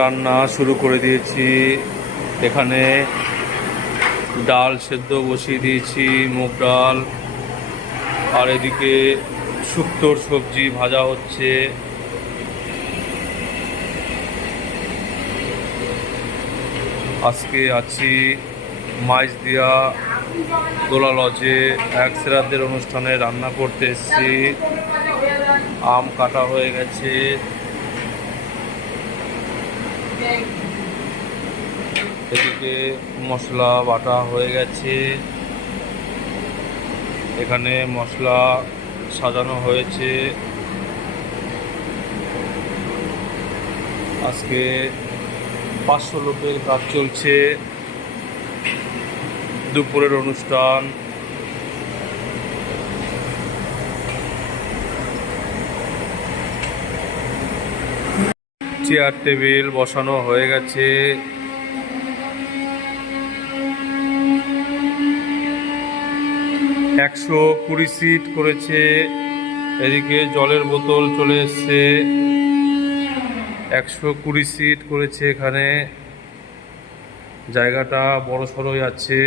রান্না শুরু করে দিয়েছি। এখানে ডাল সেদ্ধ বসিয়ে দিয়েছি, মুগ ডাল। আর এদিকে শুক্তোর সবজি ভাজা হচ্ছে। আজকে আছি মাইজদিয়া দোলা লজে এক শ্রাদ্ধের অনুষ্ঠানে রান্না করতে এসেছি। আম কাটা হয়ে গেছে, এদিকে মশলা বাটা হয়ে গেছে, এখানে মশলা সাজানো হয়েছে। আজকে 500 লোকের কাজ চলছে, দুপুরের অনুষ্ঠান। চেয়ার টেবিল বসানো হয়ে গেছে। একশো 20 সিট করেছে। এদিকে জলের বোতল চলে এসছে। 120 সিট করেছে এখানে। জায়গাটা বড় সড়ই আছে।